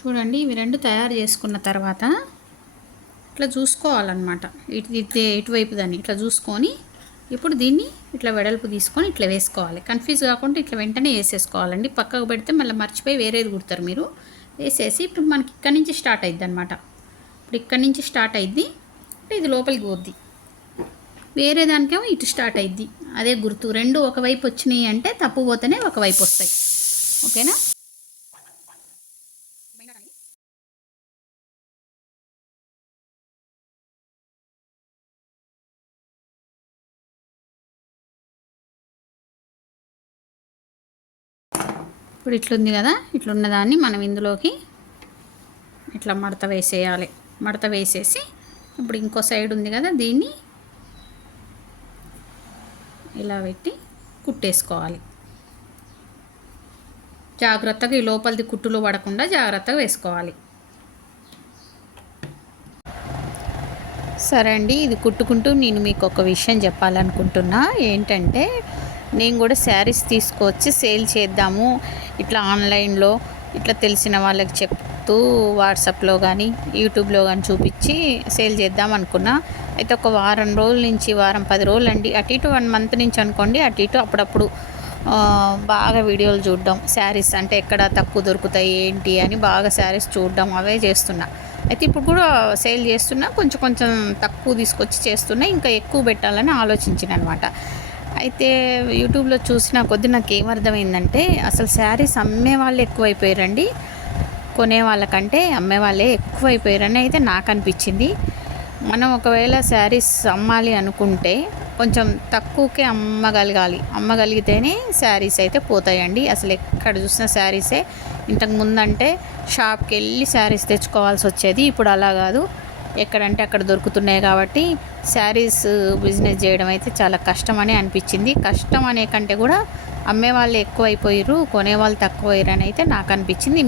చూడండి, ఇవి రెండు తయారు చేసుకున్న తర్వాత ఇట్లా చూసుకోవాలన్నమాట. ఇటువైపు దాన్ని ఇట్లా చూసుకొని ఇప్పుడు దీన్ని ఇట్లా వెడల్పు తీసుకొని ఇట్లా వేసుకోవాలి. కన్ఫ్యూజ్ కాకుండా ఇట్లా వెంటనే వేసేసుకోవాలండి. పక్కకు పెడితే మళ్ళీ మర్చిపోయి వేరేది కుడతారు మీరు. వేసేసి ఇప్పుడు మనకి ఇక్కడి నుంచి స్టార్ట్ అయింది అనమాట. ఇప్పుడు ఇక్కడి నుంచి స్టార్ట్ అయింది, ఇది లోపలికి పోద్ది. వేరే దానికేమో ఇటు స్టార్ట్ అయింది. అదే గుర్తు. రెండు ఒకవైపు వచ్చినాయి అంటే తప్పు పోతేనే ఒకవైపు వస్తాయి. ఓకేనా? ఇప్పుడు ఇట్లుంది కదా, ఇట్లున్న దాన్ని మనం ఇందులోకి ఇట్లా మడత వేసేయాలి. మడత వేసేసి ఇప్పుడు ఇంకో సైడ్ ఉంది కదా, దీన్ని ఇలా పెట్టి కుట్టేసుకోవాలి. జాగ్రత్తగా ఈ లోపలిది కుట్టులు పడకుండా జాగ్రత్తగా వేసుకోవాలి. సరే అండి, ఇది కుట్టుకుంటూ నేను మీకు ఒక విషయం చెప్పాలనుకుంటున్నా. ఏంటంటే, నేను కూడా శారీస్ తీసుకొచ్చి సేల్ చేద్దాము ఇట్లా ఆన్లైన్లో ఇట్లా తెలిసిన వాళ్ళకి చెప్తూ వాట్సాప్లో కానీ యూట్యూబ్లో కానీ చూపించి సేల్ చేద్దాం అనుకున్నా. అయితే ఒక వారం రోజుల నుంచి, వారం 10 రోజులు అండి, అటు ఇటు 1 మంత్ నుంచి అనుకోండి, అటు ఇటు అప్పుడప్పుడు బాగా వీడియోలు చూడడం, శారీస్ అంటే ఎక్కడ తక్కువ దొరుకుతాయి ఏంటి అని బాగా శారీస్ చూడడం అవే చేస్తున్నా. అయితే ఇప్పుడు కూడా సేల్ చేస్తున్నా, కొంచెం కొంచెం తక్కువ తీసుకొచ్చి చేస్తున్నా, ఇంకా ఎక్కువ పెట్టాలని ఆలోచించిన అనమాట. అయితే యూట్యూబ్లో చూసిన కొద్ది నాకు ఏమర్థమైందంటే, అసలు శారీస్ అమ్మే వాళ్ళు ఎక్కువైపోయారండి, కొనే వాళ్ళకంటే అమ్మే వాళ్ళే ఎక్కువైపోయారని అయితే నాకు అనిపించింది. మనం ఒకవేళ శారీస్ అమ్మాలి అనుకుంటే కొంచెం తక్కువకే అమ్మగలిగితేనే శారీస్ అయితే పోతాయండి. అసలు ఎక్కడ చూసిన శారీసే. ఇంతకు ముందంటే షాప్కి వెళ్ళి శారీస్ తెచ్చుకోవాల్సి వచ్చేది, ఇప్పుడు అలా కాదు, ఎక్కడంటే అక్కడ దొరుకుతున్నాయి. కాబట్టి శారీస్ బిజినెస్ చేయడం అయితే చాలా కష్టమని అనిపించింది. కష్టం అనే కంటే కూడా అమ్మే వాళ్ళు ఎక్కువైపోయారు, కొనేవాళ్ళు తక్కువయ్యారు అని అయితే నాకు అనిపించింది.